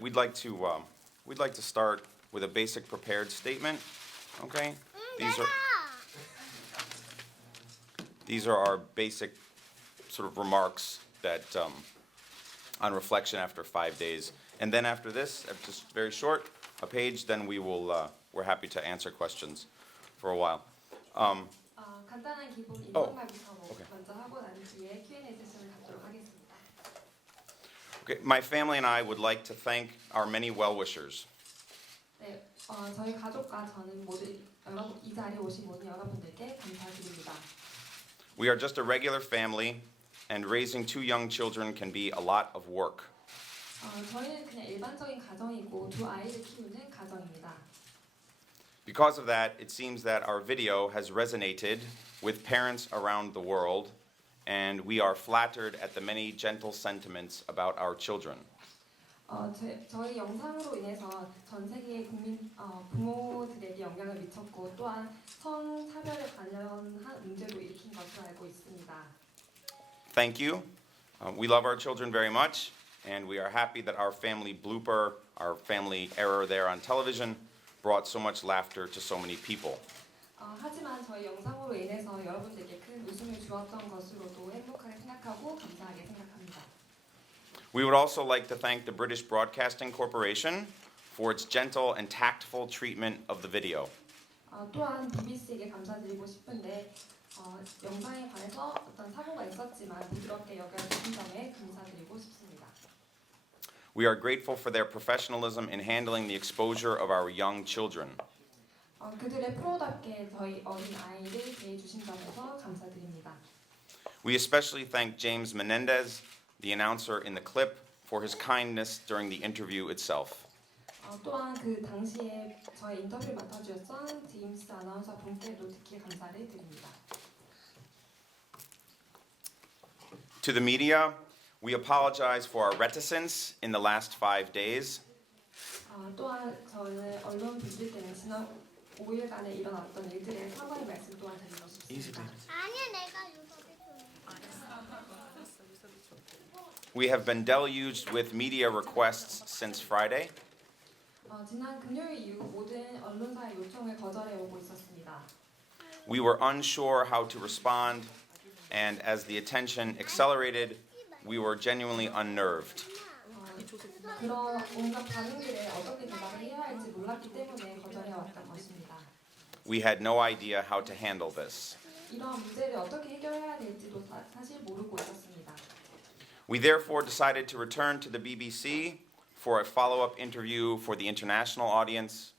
we'd like to start with a basic prepared statement. Okay? These are our basic sort of remarks that on reflection after 5 days. And then after this, just very short, a page, then we're happy to answer questions for a while. 간단한 기본 Oh, 인사말부터 okay. 먼저 하고 난 뒤에 Q&A 세션을 갖도록 하겠습니다. Okay, my family and I would like to thank our many well-wishers. 네, 저희 가족과 저는 모두 이 자리에 오신 모든 여러분들께 감사드립니다. We are just a regular family, and raising two young children can be a lot of work. 저희는 그냥 일반적인 가정이고 두 아이를 키우는 가정입니다. Because of that, it seems that our video has resonated with parents around the world, and we are flattered at the many gentle sentiments about our children. 저희 영상으로 인해서 전 세계의 부모들에게 영향을 미쳤고 또한 성차별에 관련한 문제도 일으킨 것으로 알고 있습니다. Thank you. We love our children very much, and we are happy that our family blooper, our family error there on television, brought so much laughter to so many people. 하지만 저희 영상으로 인해서 여러분들께 큰 웃음을 주었던 것으로도 행복하게 생각하고 감사하게 생각합니다. We would also like to thank the British Broadcasting Corporation for its gentle and tactful treatment of the video. 또한 BBC에게 감사드리고 싶은데 영상에 관해서 어떤 사고가 있었지만 부드럽게 여겨주신 점에 감사드리고 싶습니다. We are grateful for their professionalism in handling the exposure of our young children. 그들의 프로답게 저희 어린 아이를 대해주신 점에서 감사드립니다. We especially thank James Menendez, the announcer in the clip, for his kindness during the interview itself. 또한 그 당시에 저의 인터뷰를 맡아주셨던 제임스 아나운서 분께도 특히 감사를 드립니다. To the media, we apologize for our reticence in the last 5 days. 또한 저는 언론 분들께는 지난 5일간에 일어났던 일들의 사과의 말씀 또한 드리고 싶습니다. 아니야, 내가 유섭이 We have been deluged with media requests since Friday. 지난 금요일 이후 모든 언론사의 요청을 거절해 오고 있었습니다. We were unsure how to respond, and as the attention accelerated, we were genuinely unnerved. 그런 온갖 반응들에 어떻게 대답을 해야 할지 몰랐기 때문에 거절해 왔던 것입니다. We had no idea how to handle this. 이러한 문제를 어떻게 해결해야 될지도 사실 모르고 있었습니다. We therefore decided to return to the BBC for a follow-up interview for the international audience,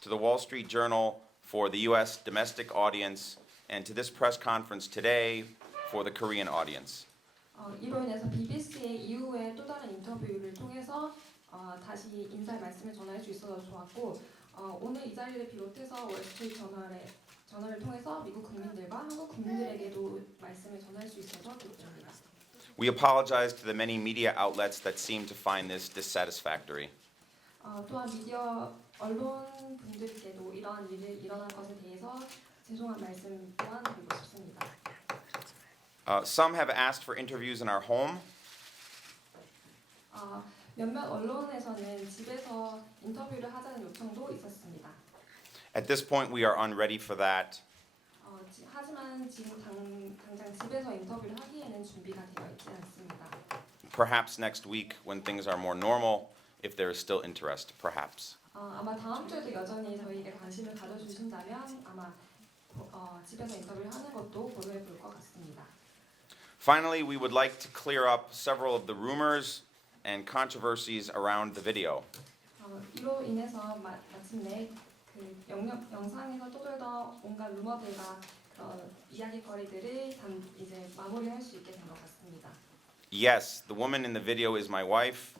to the Wall Street Journal for the U.S. domestic audience, and to this press conference today for the Korean audience. 이로 인해서 BBC의 이후에 또 다른 인터뷰를 통해서 다시 인사의 말씀을 전할 수 있어서 좋았고 오늘 이 자리를 비롯해서 월스트리트 저널을 통해서 미국 국민들과 한국 국민들에게도 말씀을 전할 수 있어서 기쁩니다. We apologize to the many media outlets that seem to find this dissatisfactory. 또한 미디어 언론 분들께도 이러한 일이 일어난 것에 대해서 죄송한 말씀 또한 드리고 싶습니다. Some have asked for interviews in our home. 몇몇 언론에서는 집에서 인터뷰를 하자는 요청도 있었습니다. At this point, we are unready for that. 하지만 지금 당장 집에서 인터뷰를 하기에는 준비가 되어 있지 않습니다. Perhaps next week, when things are more normal, if there is still interest, perhaps. 아마 다음 주에도 여전히 저희에게 관심을 가져주신다면 아마 집에서 인터뷰를 하는 것도 고려해 볼 것 같습니다. Finally, we would like to clear up several of the rumors and controversies around the video. 이로 인해서 마침내 그 영상에서 떠돌던 온갖 루머들과 이야기거리들을 이제 마무리할 수 있게 된 것 같습니다. Yes, the woman in the video is my wife,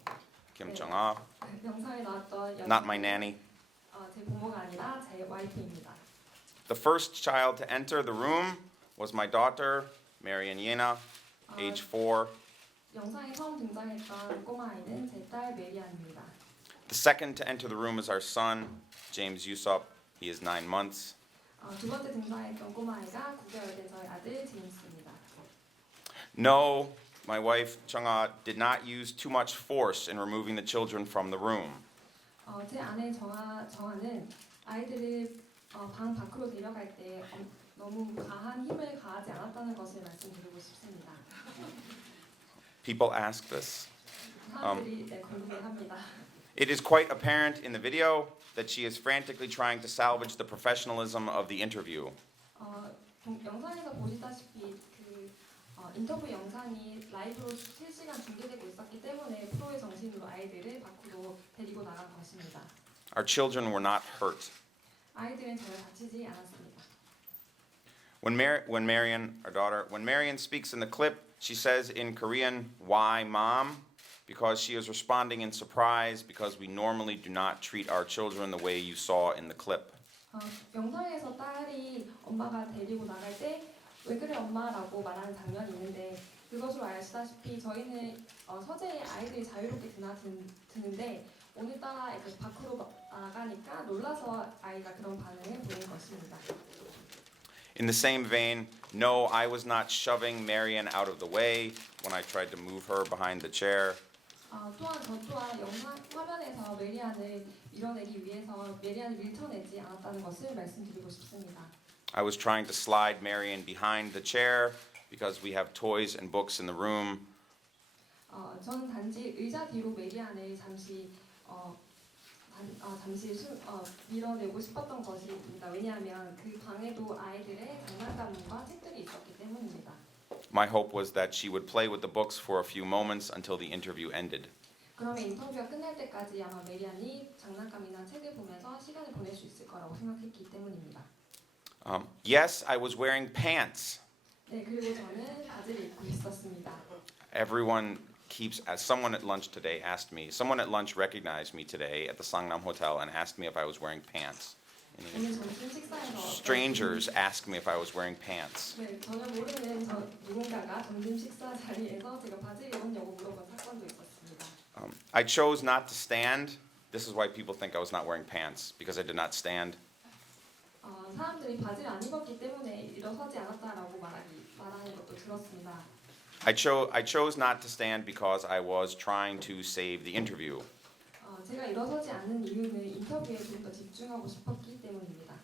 Kim Jong-ah, 영상에 나왔던 not my nanny. 제 부모가 아니라 제 와이프입니다. The first child to enter the room was my daughter, Marian Yena, age 4. 영상에 처음 등장했던 꼬마아이는 제 딸 메리안입니다. The second to enter the room is our son, James Yusop. He is 9 months. 두 번째 등장했던 꼬마아이가 9개월 된 저희 아들 제임스입니다. No, my wife Chung-ah did not use too much force in removing the children from the room. 제 아내 정아는 아이들을 방 밖으로 데려갈 때 너무 과한 힘을 가하지 않았다는 것을 말씀드리고 싶습니다. People ask this. 사람들이 궁금해합니다. It is quite apparent in the video that she is frantically trying to salvage the professionalism of the interview. 영상에서 보시다시피 그 인터뷰 영상이 라이브로 실시간 중계되고 있었기 때문에 프로의 정신으로 아이들을 밖으로 데리고 나간 것입니다. Our children were not hurt. 아이들은 전혀 다치지 않았습니다. When Marian speaks in the clip, she says in Korean, "Why, mom?" Because she is responding in surprise because we normally do not treat our children the way you saw in the clip. 영상에서 딸이 엄마가 데리고 나갈 때 왜 그래 엄마라고 말하는 장면이 있는데 그것으로 아시다시피 저희는 서재에 아이들이 자유롭게 드는데 오늘따라 이제 밖으로 나가니까 놀라서 아이가 그런 반응을 보인 것입니다. In the same vein, no, I was not shoving Marian out of the way when I tried to move her behind the chair. 또한 영상 화면에서 메리안을 밀어내기 위해서 메리안을 밀쳐내지 않았다는 것을 말씀드리고 싶습니다. I was trying to slide Marian behind the chair because we have toys and books in the room. 저는 단지 의자 뒤로 메리안을 잠시 밀어내고 싶었던 것입니다. 왜냐하면 그 방에도 아이들의 장난감과 책들이 있었기 때문입니다. My hope was that she would play with the books for a few moments until the interview ended. 그러면 인터뷰가 끝날 때까지 아마 메리안이 장난감이나 책을 보면서 시간을 보낼 수 있을 거라고 생각했기 때문입니다. Yes, I was wearing pants. 네, 그리고 저는 바지를 입고 있었습니다. Everyone keeps, as someone at lunch today asked me, someone at lunch recognized me today at the Sangnam Hotel and asked me if I was wearing pants. 오늘 점심 식사에서 Strangers asked me if I was wearing pants. 네, 전혀 모르는 누군가가 점심 식사 자리에서 제가 바지를 입었냐고 물어본 사건도 있었습니다. I chose not to stand. This is why people think I was not wearing pants, because I did not stand. 사람들이 바지를 안 입었기 때문에 일어서지 않았다라고 말하는 것도 들었습니다. I chose not to stand because I was trying to save the interview. 제가 일어서지 않는 이유는 인터뷰에 좀 더 집중하고 싶었기 때문입니다.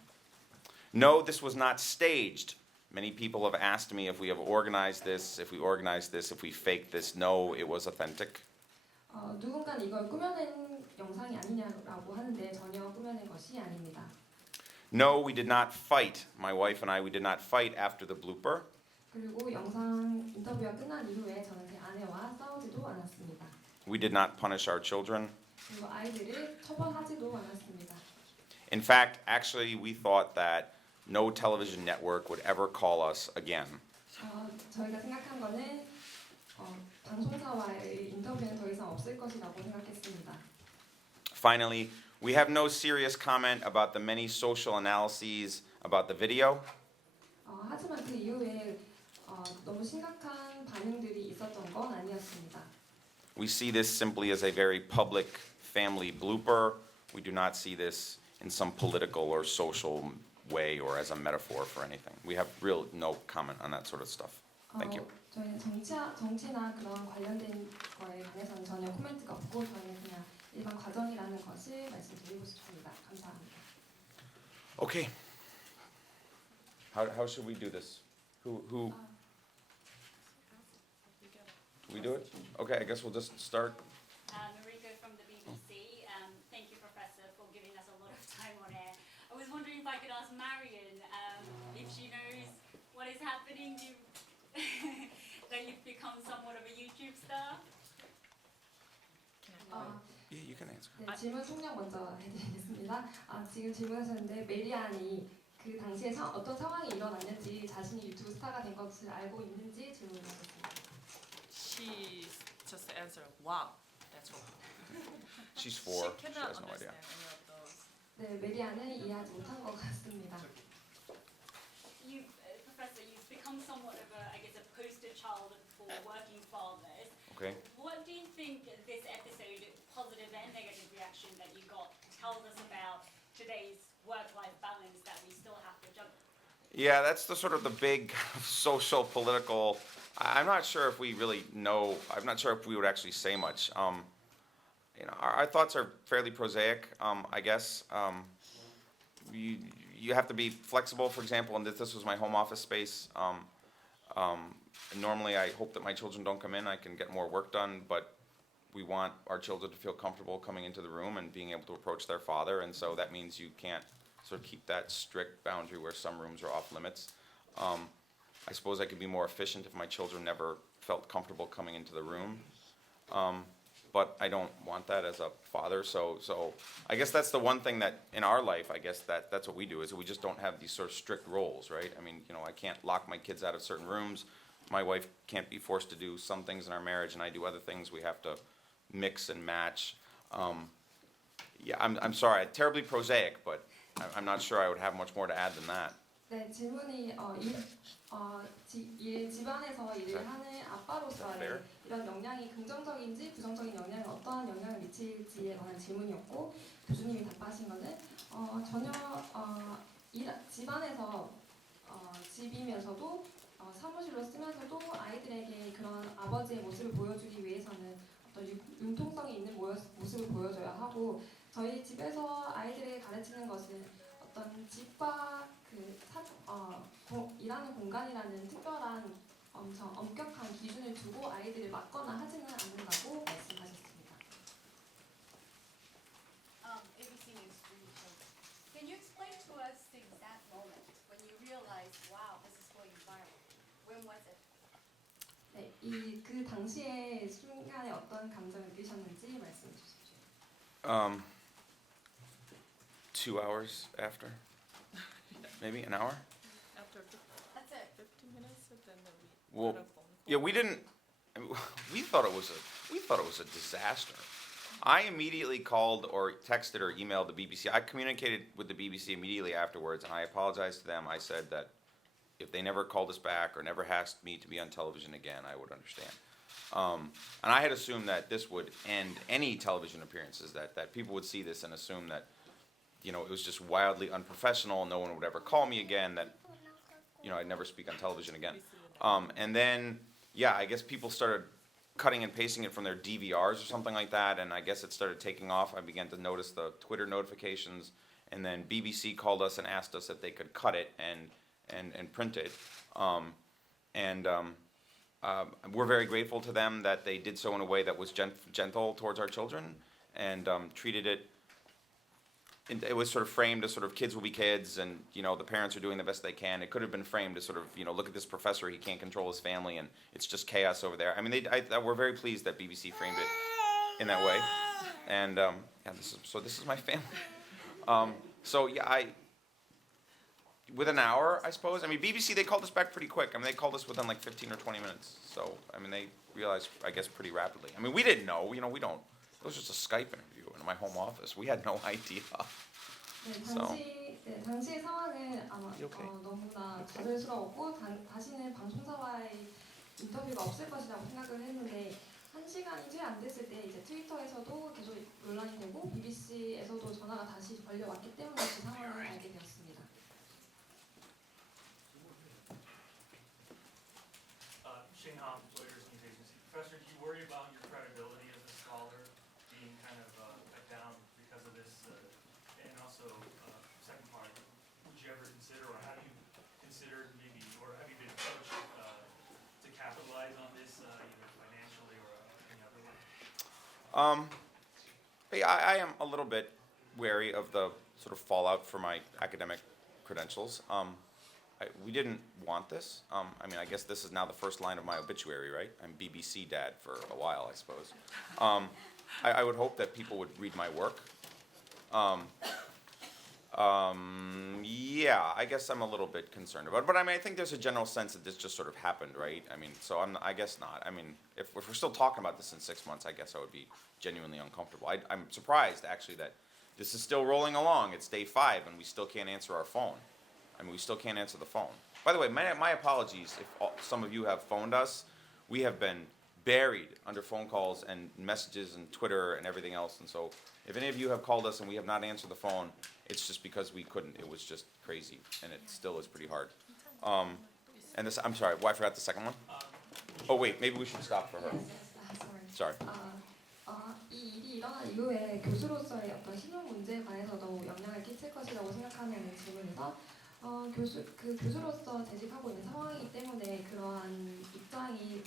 No, this was not staged. Many people have asked me if we have organized this, if we organized this, if we faked this. No, it was authentic. 누군가는 이걸 꾸며낸 영상이 아니냐라고 하는데 전혀 꾸며낸 것이 아닙니다. No, we did not fight. My wife and I, we did not fight after the blooper. 그리고 영상 인터뷰가 끝난 이후에 저는 제 아내와 싸우지도 않았습니다. We did not punish our children. 그리고 아이들을 처벌하지도 않았습니다. In fact, actually, we thought that no television network would ever call us again. 저희가 생각한 거는 방송사와의 인터뷰는 더 이상 없을 것이라고 생각했습니다. Finally, we have no serious comment about the many social analyses about the video. 하지만 그 이후에 너무 심각한 반응들이 있었던 건 아니었습니다. We see this simply as a very public family blooper. We do not see this in some political or social way or as a metaphor for anything. We have real no comment on that sort of stuff. Thank you. 저희는 정치나 그런 관련된 거에 관해서는 전혀 코멘트가 없고 저희는 그냥 일반 과정이라는 것을 말씀드리고 싶습니다. 감사합니다. Okay. How should we do this? Who? Do we do it? Okay, I guess we'll just start. Mariko from the BBC. Thank you, Professor, for giving us a lot of time on air. I was wondering if I could ask Marian if she knows what is happening. That you've become somewhat of a YouTube star. Yeah, you can answer. 네, 질문 총력 먼저 해드리겠습니다. 지금 질문하셨는데 메리안이 그 당시에 어떤 상황이 일어났는지 자신이 유튜브 스타가 된 것을 알고 있는지 질문하셨습니다. She just answered, "Wow, that's all." She's 4. She She cannot has no idea. understand any of those. 네, 메리안은 이해하지 못한 것 같습니다. Professor, you've become somewhat of a poster child for working fathers. Okay. What do you think this episode, positive and negative reaction that you got, tells us about today's work-life balance that we still have to juggle? Yeah, that's the sort of the big social political I'm not sure if we really know. I'm not sure if we would actually say much. Our thoughts are fairly prosaic. I guess you have to be flexible. For example, and this was my home office space. Normally, I hope that my children don't come in. I can get more work done, but we want our children to feel comfortable coming into the room and being able to approach their father. And so that means you can't sort of keep that strict boundary where some rooms are off limits. I suppose I could be more efficient if my children never felt comfortable coming into the room. But I don't want that as a father, so I guess that's the one thing that in our life, I guess that's what we do, is we just don't have these sort of strict roles, right? I mean, I can't lock my kids out of certain rooms. My wife can't be forced to do some things in our marriage, and I do other things. We have to mix and match. Yeah, I'm sorry, terribly prosaic, but I'm not sure I would have much more to add than that. 네, 질문이 집안에서 일을 하는 아빠로서의 이런 영향이 긍정적인지 부정적인 영향이 어떠한 영향을 미칠지에 관한 질문이었고, 교수님이 답하신 것은 전혀 집안에서 집이면서도 사무실로 쓰면서도 아이들에게 그런 아버지의 모습을 보여주기 위해서는 어떤 융통성이 있는 모습을 보여줘야 하고, 저희 집에서 아이들에게 가르치는 것은 어떤 집과 일하는 공간이라는 특별한 엄청 엄격한 기준을 두고 아이들을 맞거나 하지는 않는다고 말씀하셨습니다. ABC News for you children. Can you explain to us the exact moment when you realized, wow, this is going viral? When was it? 네, 그 당시에 순간에 어떤 감정을 느끼셨는지 말씀해 주십시오. 2 hours after, maybe an hour. After That's it. 15 minutes, and then Well, got a phone call. Yeah, we didn't. I mean, we thought it was a disaster. I immediately called or texted or emailed the BBC. I communicated with the BBC immediately afterwards, and I apologized to them. I said that if they never called us back or never asked me to be on television again, I would understand. And I had assumed that this would end any television appearances, that people would see this and assume that, it was just wildly unprofessional, no one would ever call me again, that, I'd never speak on television again. And then, I guess people started cutting and pasting it from their DVRs or something like that, and I guess it started taking off. I began to notice the Twitter notifications, and then BBC called us and asked us if they could cut it and print it. We're very grateful to them that they did so in a way that was gentle towards our children, and treated it. It was sort of framed as sort of kids will be kids, and the parents are doing the best they can. It could have been framed as sort of look at this professor, he can't control his family, and it's just chaos over there. I mean, we're very pleased that BBC framed it in that way, and this is my family. Within an hour, I suppose. I mean, BBC, they called us back pretty quick. I mean, they called us within like 15 or 20 minutes. So I mean, they realized, I guess, pretty rapidly. I mean, we didn't know. We don't. It was just a Skype interview in my home office. We had no idea. 당시의 상황은 아마 You okay? 너무나 자연스러웠고 다시는 방송사와의 인터뷰가 없을 것이라고 생각을 했는데 1시간이 채 안 됐을 때 이제 트위터에서도 계속 논란이 되고 BBC에서도 전화가 다시 걸려왔기 때문에 그 상황을 알게 되었습니다. Shane Hom, Reuters News Agency. Professor, do you worry about your credibility as a scholar being kind of down because of this? And also, second part, would you ever consider, or have you considered maybe, or have you been approached to capitalize on this either financially or any other way? I am a little bit wary of the sort of fallout for my academic credentials. We didn't want this. I mean, I guess this is now the first line of my obituary, right? I'm BBC dad for a while, I suppose. I would hope that people would read my work. I guess I'm a little bit concerned about it. But I mean, I think there's a general sense that this just sort of happened, right? I mean, so I guess not. I mean, if we're still talking about this in 6 months, I guess I would be genuinely uncomfortable. I'm surprised, actually, that this is still rolling along. It's day 5, and we still can't answer our phone. I mean, we still can't answer the phone. By the way, my apologies if some of you have phoned us. We have been buried under phone calls and messages and Twitter and everything else. And so if any of you have called us and we have not answered the phone, it's just because we couldn't. It was just crazy, and it still is pretty hard. And this, I'm sorry, I forgot the second one. Oh wait, maybe we should stop for her. Sorry. Sorry. 이 일이 일어난 이후에 교수로서의 어떤 신용 문제에 관해서도 영향을 끼칠 것이라고 생각하는 질문에서 교수로서 재직하고 있는 상황이기 때문에 그러한 입장이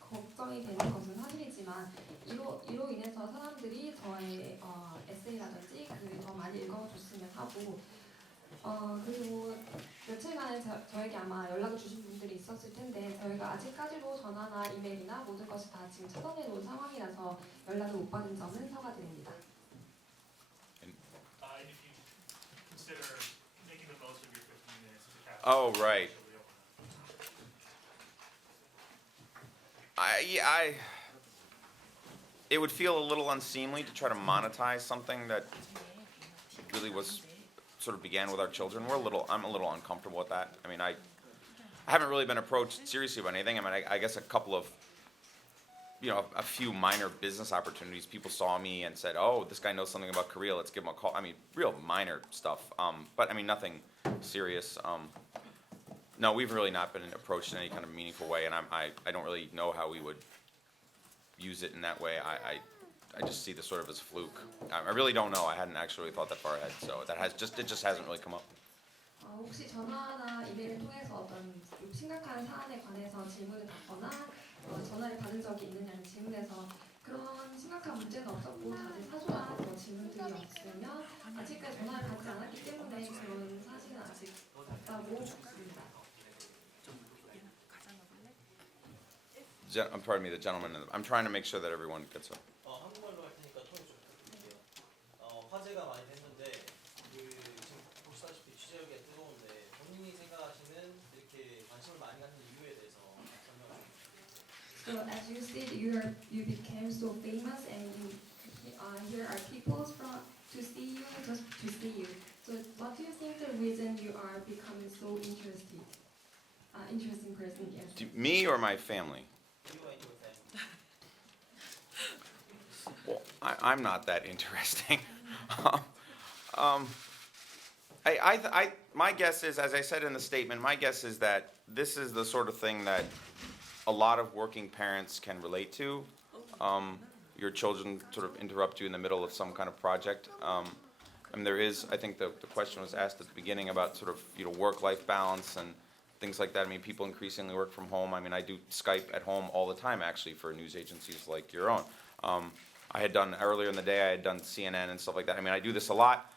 걱정이 되는 것은 사실이지만 이로 인해서 사람들이 저의 에세이라든지 글을 더 많이 읽어줬으면 하고 그리고 며칠간에 저에게 아마 연락을 주신 분들이 있었을 텐데 저희가 아직까지도 전화나 이메일이나 모든 것이 다 지금 차단해 놓은 상황이라서 연락을 못 받은 점은 사과드립니다. And if you consider making the most of your 15 minutes to capture. Oh, right. It would feel a little unseemly to try to monetize something that really was sort of began with our children. I'm a little uncomfortable with that. I mean, I haven't really been approached seriously about anything. I mean, I guess a couple of, a few minor business opportunities. People saw me and said, "Oh, this guy knows something about Korea. Let's give him a call." I mean, real minor stuff. But I mean, nothing serious. No, we've really not been approached in any kind of meaningful way, and I don't really know how we would use it in that way. I just see this sort of as a fluke. I really don't know. I hadn't actually thought that far ahead, so it just hasn't really come up. 혹시 전화나 이메일을 통해서 어떤 좀 심각한 사안에 관해서 질문을 받거나 전화를 받은 적이 있느냐는 질문에서 그런 심각한 문제는 없었고 다들 사소한 질문들이 없으면 아직까지 전화를 받지 않았기 때문에 그런 사실은 아직 없다고 묻습니다. Pardon me, the gentleman. I'm trying to make sure that everyone gets it. 한국말로 할 테니까 톤이 좀 부탁드릴게요. 화제가 많이 됐는데 지금 보시다시피 취재력이 뜨거운데 본인이 생각하시는 이렇게 관심을 많이 갖는 이유에 대해서 설명해 주세요. So as you said, you became so famous, and here are people to see you, just to see you. So what do you think the reason you are becoming so interesting person? Yes. Me or my family? 이유가 있는 것 같아요. Well, I'm not that interesting. My guess is, as I said in the statement, my guess is that this is the sort of thing that a lot of working parents can relate to. Your children sort of interrupt you in the middle of some kind of project. And there is, I think the question was asked at the beginning about sort of work-life balance and things like that. I mean, people increasingly work from home. I mean, I do Skype at home all the time, actually, for news agencies like your own. I had done earlier in the day, I had done CNN and stuff like that. I mean, I do this a lot,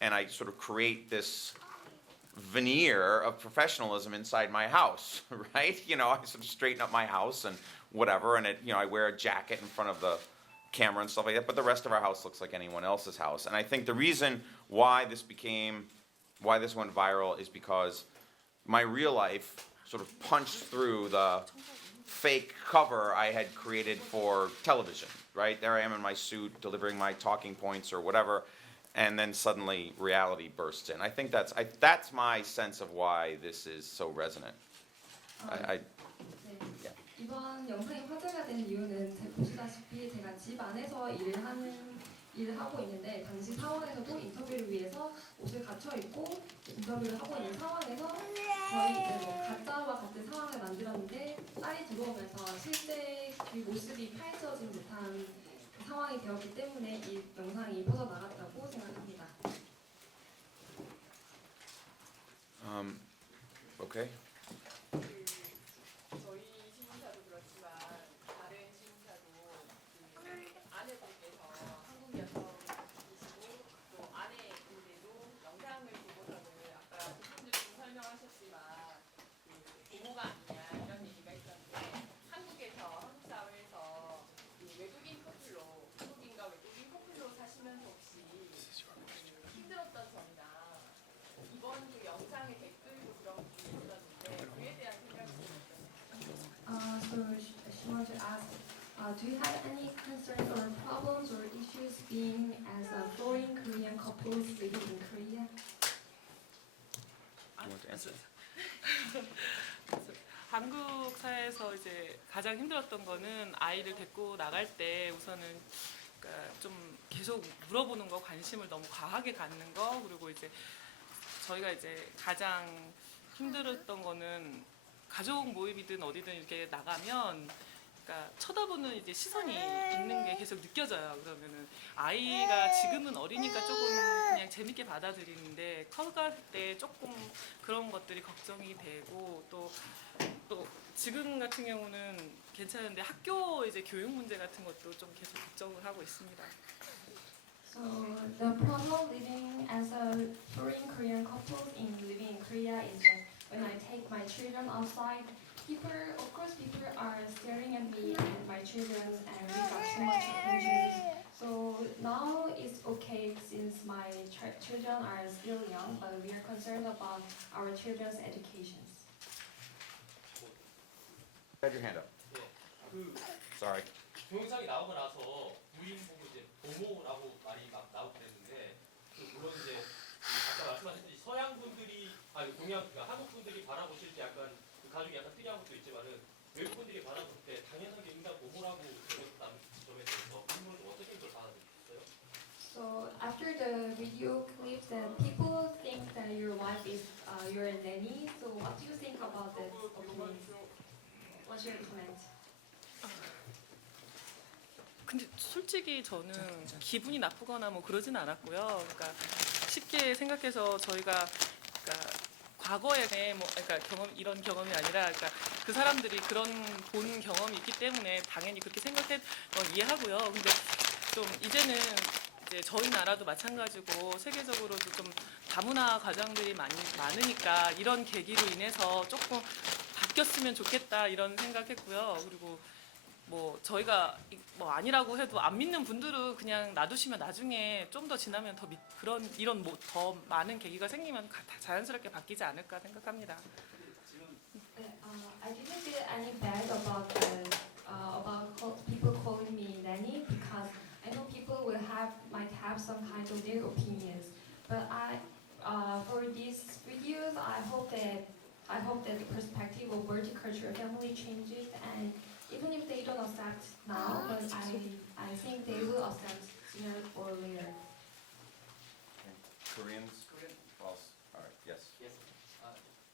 and I sort of create this veneer of professionalism inside my house, right? I sort of straighten up my house and whatever, and I wear a jacket in front of the camera and stuff like that, but the rest of our house looks like anyone else's house. And I think the reason why this went viral is because my real life sort of punched through the fake cover I had created for television, right? There I am in my suit delivering my talking points or whatever, and then suddenly reality bursts in. I think that's my sense of why this is so resonant. 네. 이번 영상이 화제가 된 이유는 보시다시피 제가 집 안에서 일을 하고 있는데 당시 상황에서도 인터뷰를 위해서 옷을 갖춰 입고 인터뷰를 하고 있는 상황에서 저희 가짜와 같은 상황을 만들었는데 딸이 들어오면서 실제 그 모습이 파헤쳐진 듯한 상황이 되었기 때문에 이 영상이 퍼져나갔다고 생각합니다. Okay. 저희 신문사도 그렇지만 다른 신문사도 아내분께서 한국 여성이시고 또 아내분들도 영상을 보고서는 아까 대표님도 설명하셨지만 부모가 아니냐 이런 얘기가 있었는데 한국 사회에서 외국인 커플로 한국인과 외국인 커플로 사시면서 혹시 힘들었던 점이나 이번 그 영상의 댓글도 그런 부분이 있었는데 그에 대한 생각이 So she wanted to ask, do you have any concerns or problems or issues being as a foreign Korean couples living in Korea? You want to answer? 한국 사회에서 이제 가장 힘들었던 거는 아이를 데리고 나갈 때 우선은 그러니까 좀 계속 물어보는 거, 관심을 너무 과하게 갖는 거, 그리고 이제 저희가 이제 가장 힘들었던 거는 가족 모임이든 어디든 이렇게 나가면 그러니까 쳐다보는 이제 시선이 있는 게 계속 느껴져요. 그러면은 아이가 지금은 어리니까 조금 그냥 재밌게 받아들이는데 커갈 때 조금 그런 것들이 걱정이 되고 또 지금 같은 경우는 괜찮은데 학교 이제 교육 문제 같은 것도 좀 계속 걱정을 하고 있습니다. So the problem living as a foreign Korean couple in living in Korea is that when I take my children outside, people are staring at me and my children, and we got too much attention. So now it's okay since my children are still young, but we are concerned about our children's education. Had your hand up. 예, 그 Sorry. 동영상이 나오고 나서 부인 보고 이제 보모라고 말이 막 나오고 그랬는데 물론 이제 아까 말씀하셨듯이 서양 분들이 그러니까 한국 분들이 바라보실 때 약간 그 가족이 약간 필요한 것도 있지만은 외국 분들이 바라볼 때 당연하게 인간 보모라고 그랬다는 점에 대해서 부모는 어떻게 이걸 받아들였어요? So after the video clips, that people think that your wife is your nanny. So what do you think about that opinion? What's your comment? 근데 솔직히 저는 기분이 나쁘거나 뭐 그러진 않았고요. 그러니까 쉽게 생각해서 저희가 그러니까 과거에 뭐 그러니까 이런 경험이 아니라 그러니까 그 사람들이 그런 본 경험이 있기 때문에 당연히 그렇게 생각했 건 이해하고요. 근데 좀 이제는 이제 저희 나라도 마찬가지고 세계적으로도 좀 다문화 가정들이 많으니까 이런 계기로 인해서 조금 바뀌었으면 좋겠다 이런 생각했고요. 그리고 뭐 저희가 뭐 아니라고 해도 안 믿는 분들은 그냥 놔두시면 나중에 좀 더 지나면 더 이런 뭐 더 많은 계기가 생기면 다 자연스럽게 바뀌지 않을까 생각합니다. I didn't feel any bad about people calling me nanny because I know people might have some kind of their opinions. But for these videos, I hope that the perspective of multicultural family changes, and even if they don't accept now, but I think they will accept sooner or later. Koreans? All right, yes.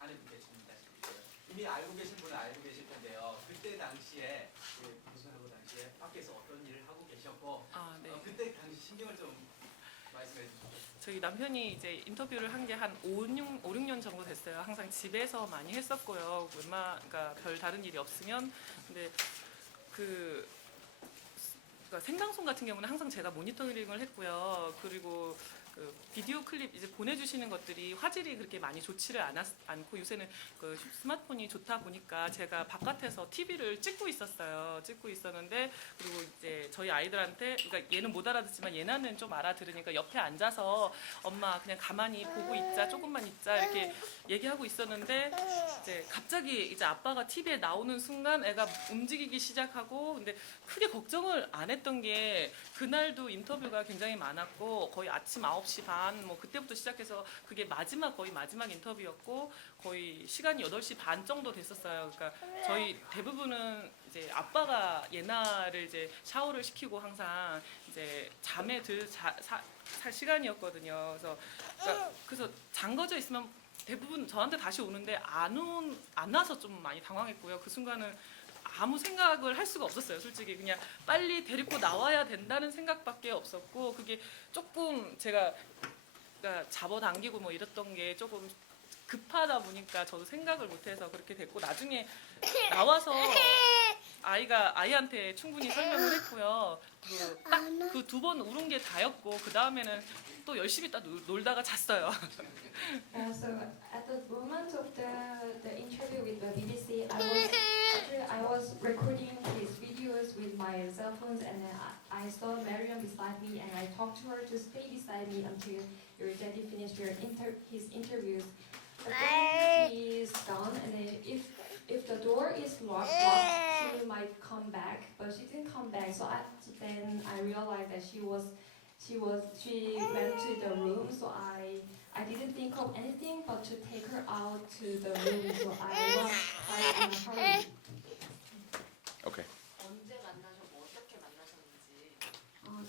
아내분께 질문하시겠어요. 이미 알고 계신 분은 알고 계실 텐데요. 그때 당시에 무슨하고 당시에 밖에서 어떤 일을 하고 계셨고 네. 그때 당시 신경을 좀 말씀해 주시죠. 저희 남편이 이제 인터뷰를 한 게 한 5, 6년 정도 됐어요. 항상 집에서 많이 했었고요. 그러니까 별 다른 일이 없으면. 근데 그러니까 생방송 같은 경우는 항상 제가 모니터링을 했고요. 그리고 그 비디오 클립 이제 보내주시는 것들이 화질이 그렇게 많이 좋지를 않고 요새는 그 스마트폰이 좋다 보니까 제가 바깥에서 TV를 찍고 있었는데 그리고 이제 저희 아이들한테 그러니까 얘는 못 알아듣지만 얘는 좀 알아들으니까 옆에 앉아서 엄마 그냥 가만히 보고 있자 조금만 있자 이렇게 얘기하고 있었는데 이제 갑자기 이제 아빠가 TV에 나오는 순간 애가 움직이기 시작하고 근데 크게 걱정을 안 했던 게 그날도 인터뷰가 굉장히 많았고 거의 아침 9시 반 뭐 그때부터 시작해서 그게 거의 마지막 인터뷰였고 거의 시간이 8시 반 정도 됐었어요. 그러니까 저희 대부분은 이제 아빠가 예나를 이제 샤워를 시키고 항상 이제 잠에 살 시간이었거든요. 그래서 잠궈져 있으면 대부분 저한테 다시 오는데 안 와서 좀 많이 당황했고요. 그 순간은 아무 생각을 할 수가 없었어요. 솔직히 그냥 빨리 데리고 나와야 된다는 생각밖에 없었고 그게 조금 제가 그러니까 잡아당기고 뭐 이랬던 게 조금 급하다 보니까 저도 생각을 못해서 그렇게 됐고 나중에 나와서 아이한테 충분히 설명을 했고요. 딱 그 2번 울은 게 다였고 그 다음에는 또 열심히 놀다가 잤어요. So at the moment of the interview with the BBC, I was recording his videos with my cell phones, and then I saw Mariam beside me, and I talked to her to stay beside me until your daddy finished his interviews. But then he's gone, and then if the door is locked, she might come back, but she didn't come back. So then I realized that she went to the room. So I didn't think of anything but to take her out to the room. So I was quite in a hurry. Okay. 언제 만나셨고 어떻게 만나셨는지.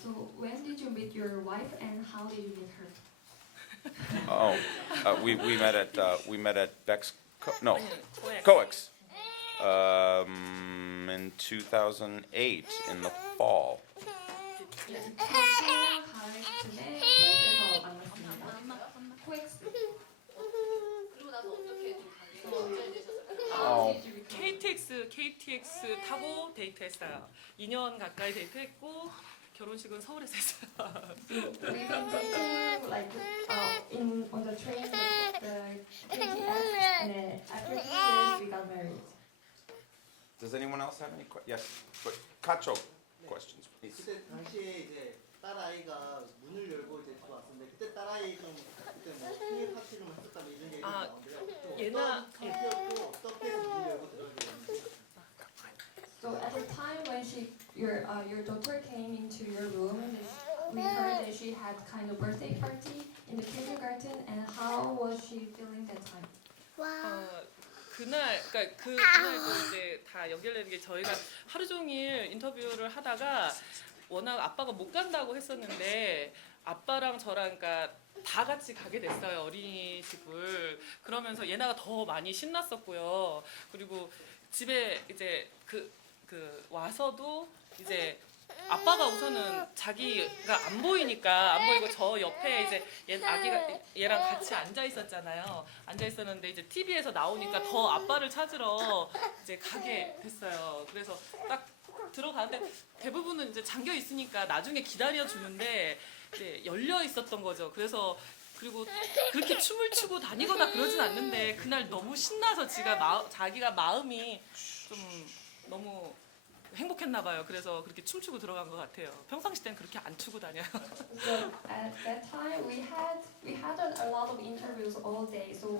So when did you meet your wife, and how did you meet her? We met at Beck's. No, 아니, Coex. in 2008 in the fall. 2008년 가을쯤에 코엑스에서 만났습니다. 코엑스. 그리고 나서 어떻게 좀 관계가 발전되셨어요? 어. KTX 타고 데이트했어요. 2년 가까이 데이트했고 결혼식은 서울에서 했어요. We've been dating like on the train the KTX and then after 2 years we got married. Does anyone else have any questions? Yes, but Kacho questions, please. 그때 당시에 이제 딸아이가 문을 열고 이제 들어왔었는데 그때 딸아이 좀 그때 뭐 생일 파티를 했었다면 이런 얘기가 아, 나오는데요. 또 얘나- 어떤 상태였고 어떻게 문을 열고 들어오게 됐는지. So at the time when your daughter came into your room, we heard that she had kind of birthday party in the kindergarten, and how was she feeling that time? 그날 그러니까 그날도 이제 다 연결되는 게 저희가 하루 종일 인터뷰를 하다가 워낙 아빠가 못 간다고 했었는데 아빠랑 저랑 그러니까 다 같이 가게 됐어요, 어린이집을. 그러면서 예나가 더 많이 신났었고요. 그리고 집에 이제 그 와서도 이제 아빠가 우선은 자기가 안 보이니까 안 보이고 저 옆에 이제 아기가 얘랑 같이 앉아 있었잖아요. 앉아 있었는데 이제 TV에서 나오니까 더 아빠를 찾으러 이제 가게 됐어요. 그래서 딱 들어가는데 대부분은 이제 잠겨 있으니까 나중에 기다려 주는데 이제 열려 있었던 거죠. 그래서 그리고 그렇게 춤을 추고 다니거나 그러진 않는데 그날 너무 신나서 자기가 마음이 좀 너무 행복했나 봐요. 그래서 그렇게 춤추고 들어간 것 같아요. 평상시 때는 그렇게 안 추고 다녀요. So at that time we had a lot of interviews all day. So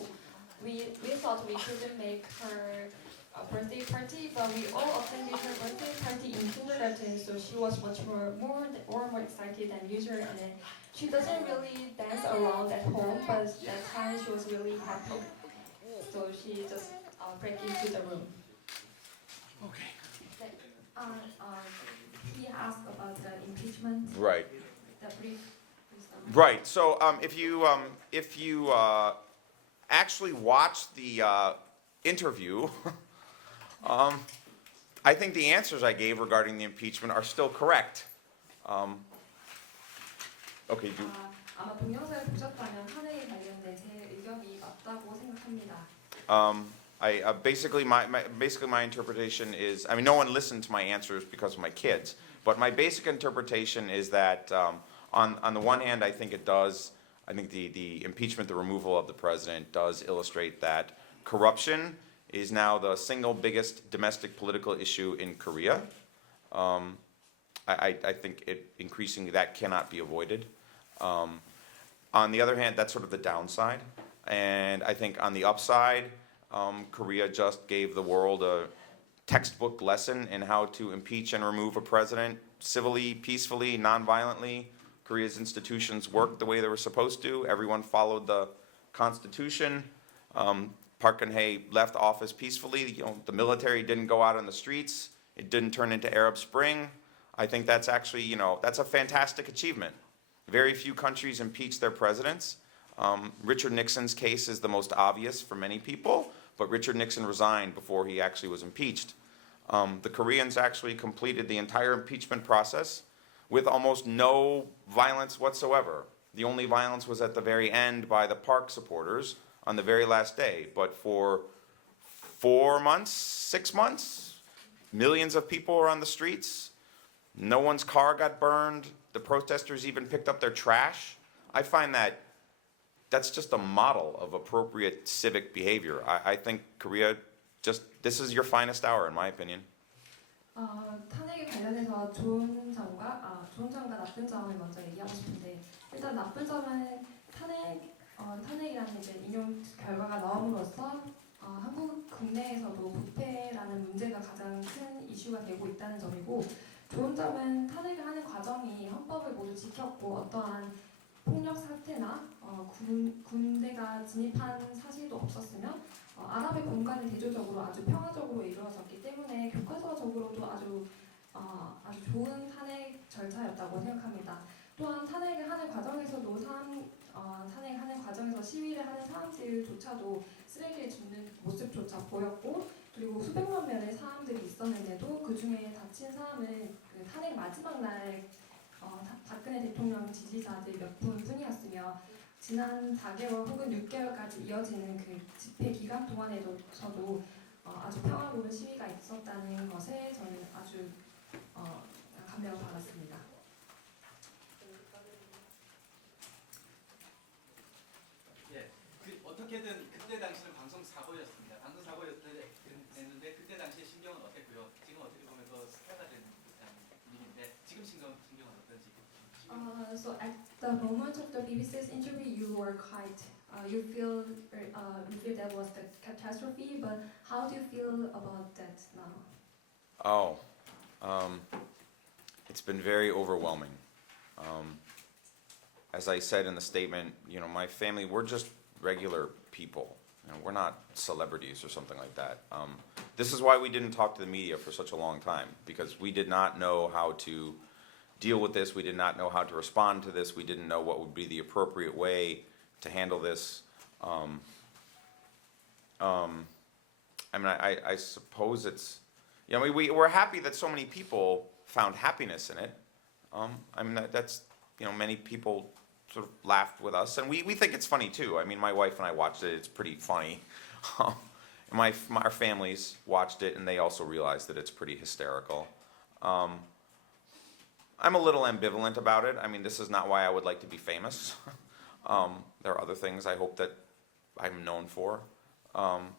we thought we couldn't make her a birthday party, but we all attended her birthday party in kindergarten. So she was much more excited than usual, and then she doesn't really dance around at home, but that time she was really happy. So she just break into the room. Okay. He asked about the impeachment. Right. The brief. Right. So if you actually watch the interview, I think the answers I gave regarding the impeachment are still correct. Okay. 아마 동영상을 보셨다면 탄핵에 관련된 제 의견이 맞다고 생각합니다. Basically my interpretation is, I mean, no one listened to my answers because of my kids, but my basic interpretation is that on the one hand, I think the impeachment, the removal of the president does illustrate that corruption is now the single biggest domestic political issue in Korea. I think increasingly that cannot be avoided. On the other hand, that's sort of the downside. And I think on the upside, Korea just gave the world a textbook lesson in how to impeach and remove a president civilly, peacefully, non-violently. Korea's institutions worked the way they were supposed to. Everyone followed the constitution. Park Geun-hye left office peacefully. The military didn't go out on the streets. It didn't turn into Arab Spring. I think that's actually, that's a fantastic achievement. Very few countries impeach their presidents. Richard Nixon's case is the most obvious for many people, but Richard Nixon resigned before he actually was impeached. The Koreans actually completed the entire impeachment process with almost no violence whatsoever. The only violence was at the very end by the Park supporters on the very last day. But for 4 months, 6 months, millions of people were on the streets. No one's car got burned. The protesters even picked up their trash. I find that's just a model of appropriate civic behavior. I think Korea this is your finest hour, in my opinion. 탄핵에 관련해서 좋은 점과 나쁜 점을 먼저 얘기하고 싶은데 일단 나쁜 점은 탄핵이라는 이제 인용 결과가 나옴으로써 한국 국내에서도 부패라는 문제가 가장 큰 이슈가 되고 있다는 점이고 좋은 점은 탄핵을 하는 과정이 헌법을 모두 지켰고 어떠한 폭력 사태나 군대가 진입한 사실도 없었으면 아랍의 공간은 대조적으로 아주 평화적으로 이루어졌기 때문에 교과서적으로도 아주 좋은 탄핵 절차였다고 생각합니다. 또한 탄핵을 하는 과정에서도 탄핵하는 과정에서 시위를 하는 사람들조차도 쓰레기를 줍는 모습조차 보였고 그리고 수백만 명의 사람들이 있었는데도 그 중에 다친 사람은 그 탄핵 마지막 날 박근혜 대통령 지지자들 몇 분뿐이었으며 지난 4개월 혹은 6개월까지 이어지는 그 집회 기간 동안에서도 아주 평화로운 시위가 있었다는 것에 저는 아주 감명을 받았습니다. 예, 어떻게든 그때 당시는 방송 사고였습니다. 방송 사고였는데 그때 당시의 신경은 어땠고요? 지금 어떻게 보면 더 스타가 된 듯한 분위기인데 지금 신경은 어떤지. So at the moment of the BBC's interview, you were quite, you feel that was the catastrophe, but how do you feel about that now? Oh, it's been very overwhelming. As I said in the statement, you know, my family, we're just regular people. You know, we're not celebrities or something like that. This is why we didn't talk to the media for such a long time, because we did not know how to deal with this. We did not know how to respond to this. We didn't know what would be the appropriate way to handle this. I mean, I suppose it's, you know, we're happy that so many people found happiness in it. I mean, that's, you know, many people sort of laughed with us, and we think it's funny too. I mean, my wife and I watched it; it's pretty funny. Our families watched it, and they also realized that it's pretty hysterical. I'm a little ambivalent about it. I mean, this is not why I would like to be famous. There are other things I hope that I'm known for. I'm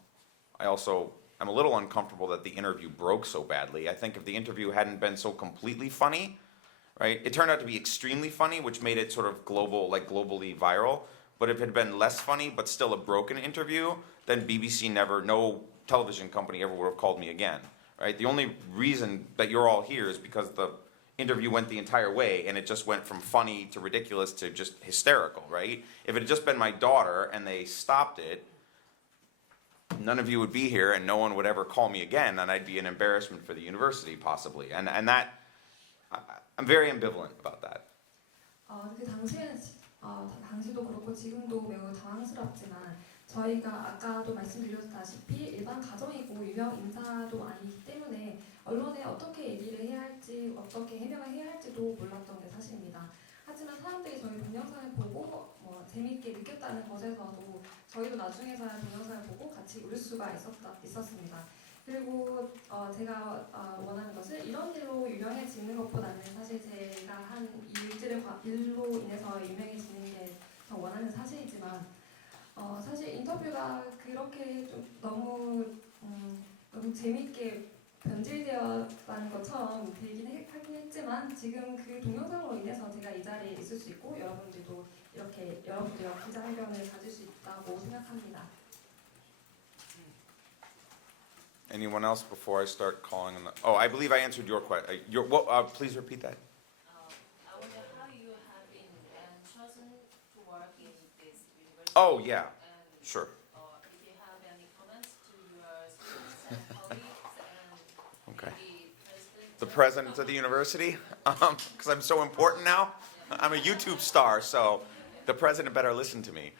a little uncomfortable that the interview broke so badly. I think if the interview hadn't been so completely funny, right? It turned out to be extremely funny, which made it sort of globally viral. But if it had been less funny, but still a broken interview, then BBC no television company ever would have called me again, right? The only reason that you're all here is because the interview went the entire way, and it just went from funny to ridiculous to just hysterical, right? If it had just been my daughter and they stopped it, none of you would be here, and no one would ever call me again, and I'd be an embarrassment for the university, possibly. And that, I'm very ambivalent about that. 그 당시도 그렇고 지금도 매우 당황스럽지만 저희가 아까도 말씀드렸다시피 일반 가정이고 유명 인사도 아니기 때문에 언론에 어떻게 얘기를 해야 할지 어떻게 해명을 해야 할지도 몰랐던 게 사실입니다. 하지만 사람들이 저희 동영상을 보고 재미있게 느꼈다는 것에서도 저희도 나중에서야 동영상을 보고 같이 울을 수가 있었습니다. 그리고 제가 원하는 것은 이런 일로 유명해지는 것보다는 사실 제가 한 일로 인해서 유명해지는 게 더 원하는 사실이지만 사실 인터뷰가 그렇게 좀 너무 재미있게 변질되었다는 것처럼 되긴 하긴 했지만 지금 그 동영상으로 인해서 제가 이 자리에 있을 수 있고 여러분들과 기자회견을 가질 수 있다고 생각합니다. Anyone else before I start calling on the? Oh, I believe I answered your question. Please repeat that. I wonder how you have been chosen to work in this university. Oh, yeah, And sure. if you have any comments to your students and colleagues and Okay. the The president of the university, because I'm so important now. I'm a YouTube star, so the president better listen to me.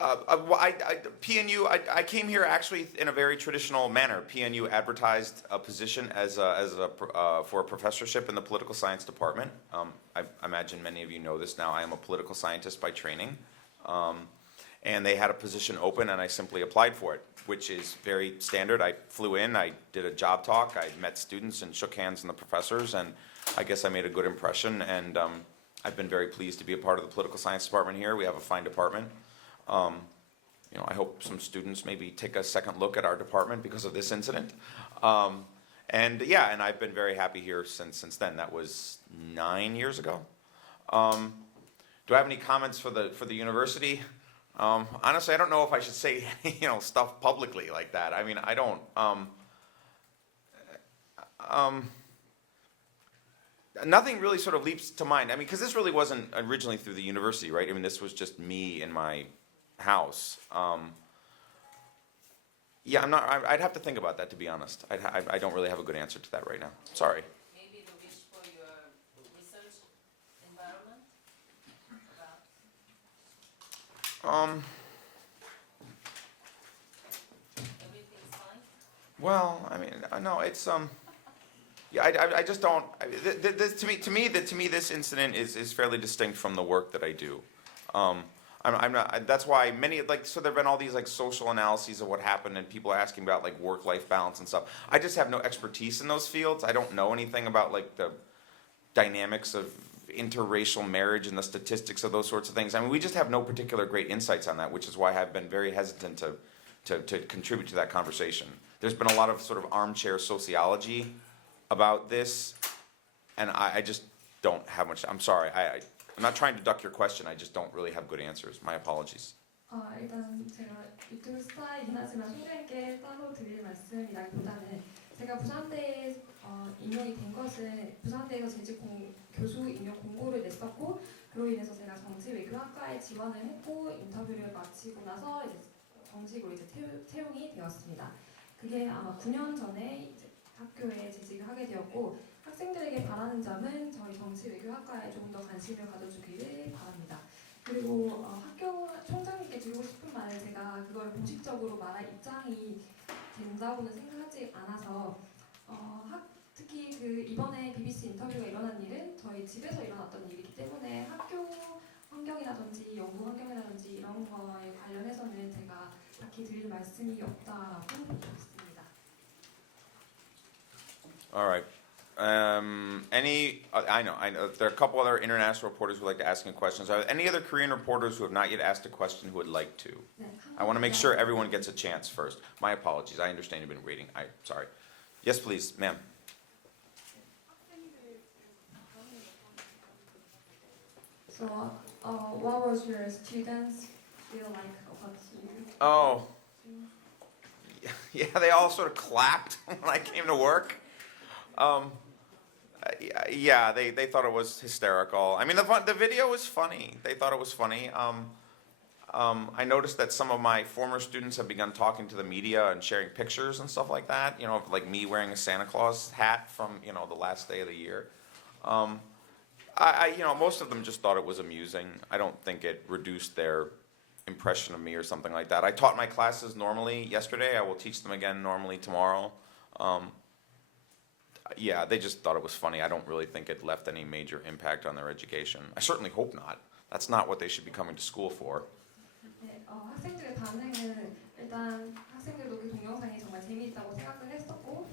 PNU, I came here actually in a very traditional manner. PNU advertised a position for a professorship in the political science department. I imagine many of you know this now. I am a political scientist by training. And they had a position open, and I simply applied for it, which is very standard. I flew in, I did a job talk, I met students and shook hands with the professors, and I guess I made a good impression. And I've been very pleased to be a part of the political science department here. We have a fine department. I hope some students maybe take a second look at our department because of this incident. And I've been very happy here since then. That was 9 years ago. Do I have any comments for the university? Honestly, I don't know if I should say stuff publicly like that. I mean, I don't. Nothing really sort of leaps to mind. I mean, because this really wasn't originally through the university, right? I mean, this was just me in my house. I'm not. I'd have to think about that, to be honest. I don't really have a good answer to that right now. Sorry. maybe the wish for your research environment about every Well, I mean, no, it's yeah, I just don't. This, to me, this incident is fairly distinct from the work that I do. I'm not. That's why many so there've been all these like social analyses of what happened, and people are asking about like work-life balance and stuff. I just have no expertise in those fields. I don't know anything about like the dynamics of interracial marriage and the statistics of those sorts of things. I mean, we just have no particular great insights on that, which is why I've been very hesitant to contribute to that conversation. There's been a lot of sort of armchair sociology about this, and I just don't have much. I'm sorry. I'm not trying to duck your question. I just don't really have good answers. My apologies. 일단 제가 유튜브 스타이긴 하지만 총장님께 따로 드릴 말씀이라기보다는 제가 부산대에 임용이 된 것은 부산대에서 재직 교수 임용 공고를 냈었고 그로 인해서 제가 정치외교학과에 지원을 했고 인터뷰를 마치고 나서 이제 정식으로 이제 채용이 되었습니다. 그게 아마 9년 전에 이제 학교에 재직을 하게 되었고 학생들에게 바라는 점은 저희 정치외교학과에 조금 더 관심을 가져주기를 바랍니다. 그리고 학교 총장님께 드리고 싶은 말은 제가 그걸 공식적으로 말할 입장이 된다고는 생각하지 않아서 특히 그 이번에 BBC 인터뷰가 일어난 일은 저희 집에서 일어났던 일이기 때문에 학교 환경이라든지 연구 환경이라든지 이런 거에 관련해서는 제가 딱히 드릴 말씀이 없다라고 보고 있습니다. All right. I know there are a couple other international reporters who would like to ask any questions. Are there any other Korean reporters who have not yet asked a question who would like to? 네, I want to make sure everyone gets a chance first. My apologies. I understand you've been waiting. Sorry. Yes, please, ma'am. So, what was your students feel like about you? Oh, yeah, they all sort of clapped when I came to work. Yeah, they thought it was hysterical. I mean, the video was funny. They thought it was funny. I noticed that some of my former students have begun talking to the media and sharing pictures and stuff like that. You know, of like me wearing a Santa Claus hat from the last day of the year. Most of them just thought it was amusing. I don't think it reduced their impression of me or something like that. I taught my classes normally yesterday. I will teach them again normally tomorrow. Yeah, they just thought it was funny. I don't really think it left any major impact on their education. I certainly hope not. That's not what they should be coming to school for. 네, 학생들의 반응은 일단 학생들도 그 동영상이 정말 재미있다고 생각을 했었고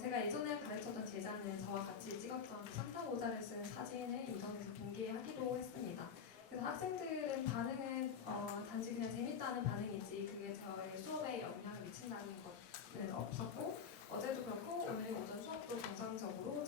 제가 예전에 가르쳤던 제자는 저와 같이 찍었던 산타 모자를 쓴 사진을 인터넷에 공개하기도 했습니다. 그래서 학생들은 반응은 단지 그냥 재밌다는 반응이지 그게 저의 수업에 영향을 미친다는 것은 없었고 어제도 그렇고 오늘 오전 수업도 정상적으로